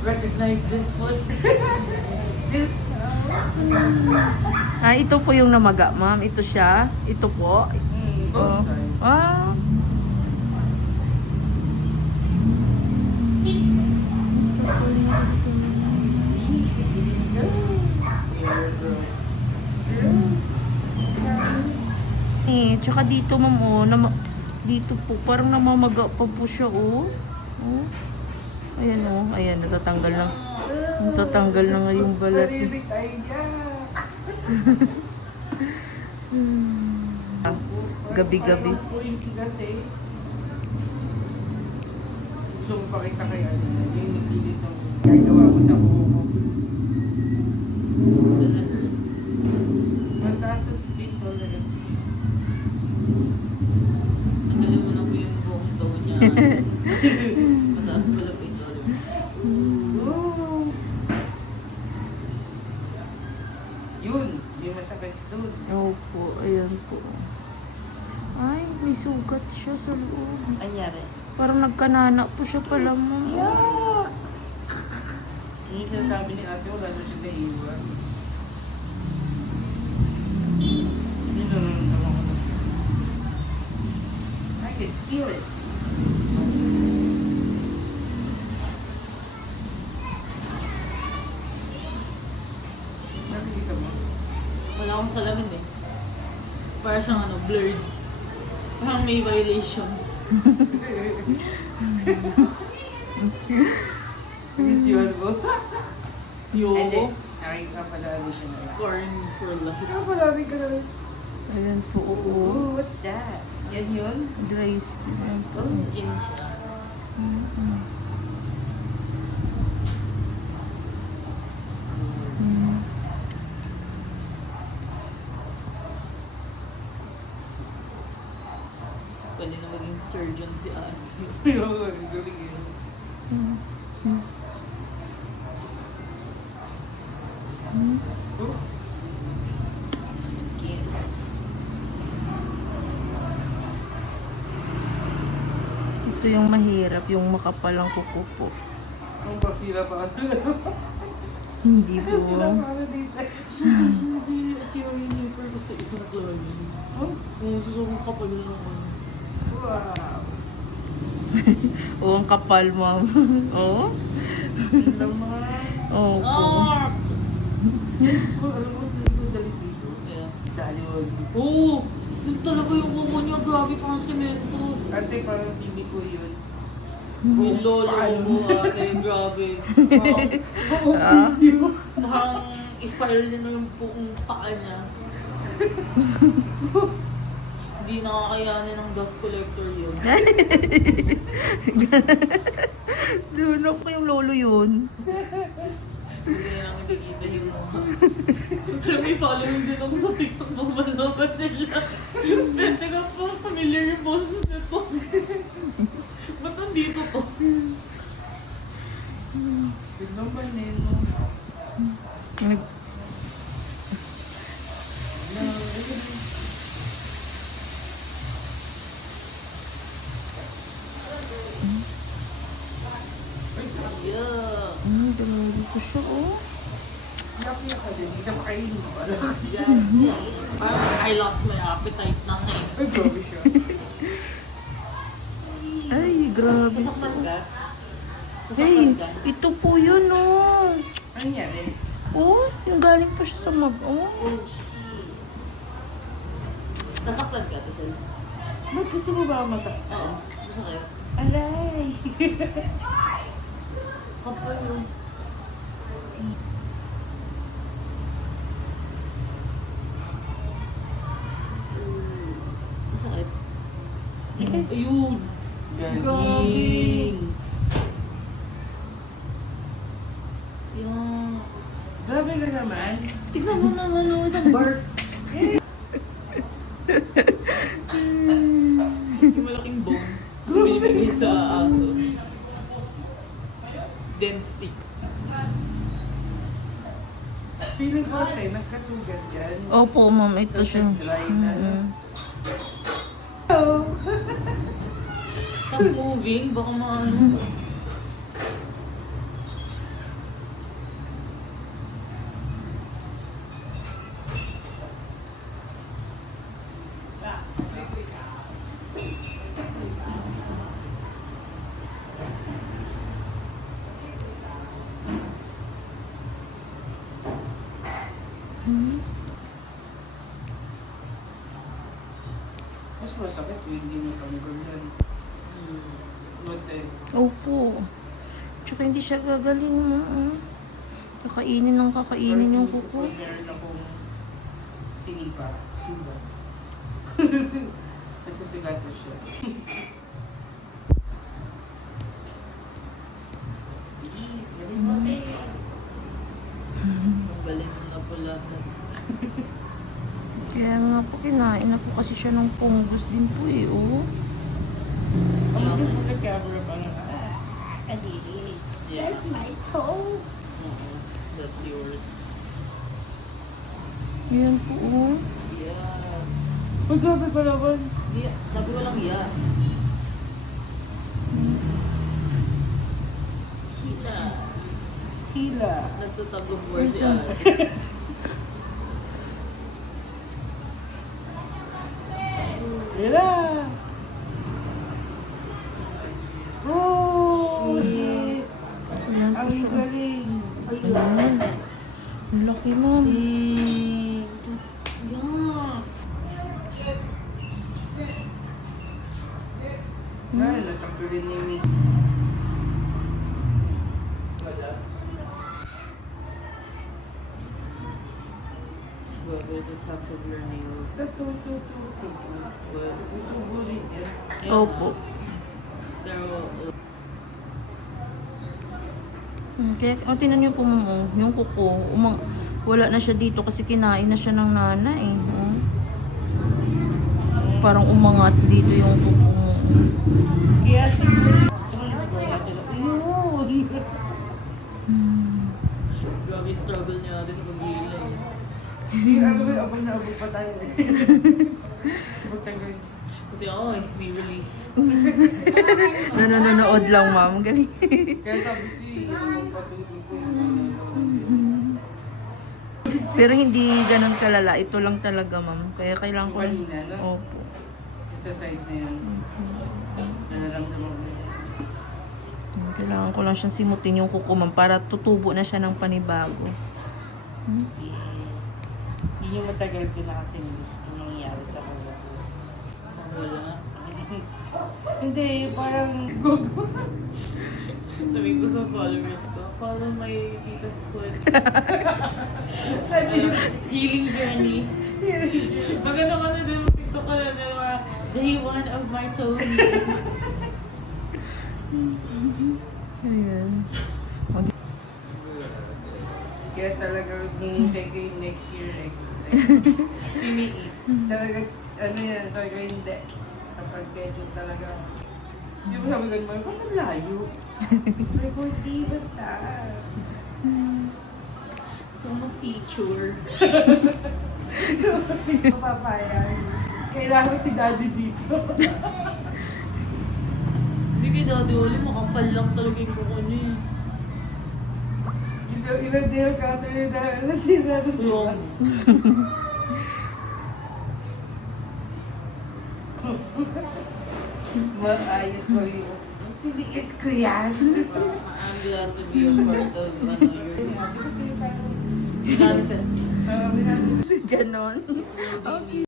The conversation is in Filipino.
Recognize this foot? This Ah, ito po yung namaga, ma'am. Ito siya. Ito po. both sides. Ah. Tsaka dito, ma'am, oh. Dito po, parang namamaga pa po siya, oh. Oh. Ayan, oh. Ayan, natatanggal na. Natatanggal na nga yung balat. Narinig tayo dyan. Gabi-gabi. Parang pointy kasi. Gusto mo pakita kay ano, yung naglilis ng gagawa ko sa buho ko. Mataas at big tolerance. Tanggalin mo na po yung buong toe niya. Mataas pala po ito. Ooh. Yun, yung masakit doon. Opo, ayan po. Ay, may sugat siya sa loob. Anyari? Parang nagkanana po siya pala, ma'am. Yuck! Yung sinasabi ni ate, wala na siya naiwan. Yun na naman ko na siya. I can feel it. Nakikita mo? Wala akong salamin eh. Para siyang ano, blurred. Parang may violation. Yun mo? Yo. Hindi. Nakikita pala ano siya na. Scorn for life. Nakapalari ka na rin. Ayan po, oo. Ooh, what's that? Yan yun? Dry skin. Ayan po. Skin siya. Pwede na maging surgeon si Ate. Yung galing yun. Oh, Skin. Ito yung mahirap, yung makapal ang kuko po. ang basira pa ano. Hindi po. Basira pa ano dito. Si Rainifer ko sa isang cloning. Oh? Susunod ka pa yun naman. Wow. Oo, ang kapal, ma'am. Oo? Yun lang mga... Opo. Ah! So, alam mo, sino dalit dito? Yeah. Dalyon. Oo! Yun talaga yung kuko niya. Grabe pang semento. Ate, parang hindi ko yun. Yung lolo mo, ate. Grabe. Ah. Parang i-file niya na yung buong paa niya. Hindi nakakayanin ng dust collector yun. Doon ako yung lolo yun. Hindi na nakikita yung mga. Alam, may following din ako sa TikTok ng manood nila. Pwede ka po, familiar yung boses nito. Ba't nandito to? Yun lang ba neno? Yeah. Dalawa ko siya, oh. Napiya ka din. Hindi ka makainin mo. I lost my appetite na nga eh. Ay, grabe siya. Ay, grabe. Sasaktan ka? Hey, Sasaktan ka? ito po yun, oh. Ano nangyari? Oh, yung galing po siya sa mag... Oh. Oh, shit. Sasaktan ka, Tisel? Ba't gusto mo ba masak? Oo. Masakit. Alay! Kapal yun. Masakit. Ayun. Galing! Yung... Grabe ka naman. Tignan mo naman o, isang bark. Yung malaking bone. Binibigay sa aso. Dent stick. Feeling ko siya, nagkasugat dyan. Opo, ma'am, ito Tapos siya. nag-dry na. Mm-mm. Oh! Stop moving, baka maano. masakit kung hindi mo tanggal yan. Mate. Opo. Tsaka hindi siya gagaling. Kakainin ng kakainin yung kuko. Meron akong sinipa. Suga. Kasi sigato siya. Ang galing mo na po lahat. Kaya nga po, kinain na po kasi siya ng punggos din po eh, oh. Ang mga po nag-camera parang, Kadiri. Yeah. That's my toe. That's yours. Yan po, oh. Yeah. Ay, grabe pa naman. Yeah. Sabi ko lang yeah. Hila. Hila. Nagtutag of war si Person. Ate. Hila! Oh, shit! Yan po Ang siya. galing. Ayan. Ang laki, ma'am. That's yeah. Ay, natanggalin ni Mi. Wala. Well, that's half of your nail. Ito. Well, Ulit yan. yeah. Opo. Pero, Kaya, tinan niyo po, ma'am, oh. Yung kuko, wala na siya dito kasi kinain na siya ng nanay. Oh. Parang umangat dito yung kuko mo. Kaya siguro natin. Yun! grabe struggle niya ate sa pag-iilan. Hindi, abang na abang pa tayo eh. Sa pagtanggal. Buti ako eh, may relief. Nanonood lang, ma'am. Galing. Kaya sabi siya, yung patuloy ko yung Pero hindi ganun kalala. Ito lang talaga, ma'am. Kaya kailangan ko lang. Kanina, no? Opo. sa side na yan. Nararamdaman ko yan. Kailangan ko lang siyang simutin yung kuko, ma'am, para tutubo na siya ng panibago. Yun yung matagal ko na kasi gusto nangyayari sa kanila. Ang wala. Hindi, parang Sabihin ko sa followers ko, follow my tita's foot. Healing journey. Maganda ka na din, TikTok ka na din, day 1 of my Tony. Ayan. kaya talaga hinintay ko yung next year eh. Tiniis. Talaga, ano yan, talaga hindi. Tapos schedule talaga. Hindi mo sabi ganun, ba't ang layo? Sabi ko, hindi, basta. So, ma-feature. Papayan. Kailangan si daddy dito. Hindi kay Daddy Oli, makapal lang talaga yung kuko niya eh. Ilang day ang cutter dahil nasira na Yung, Maayos ko yun. Tiniis ko yan. I'm glad to be a part of your manifest. Parang Ganon. It will be me.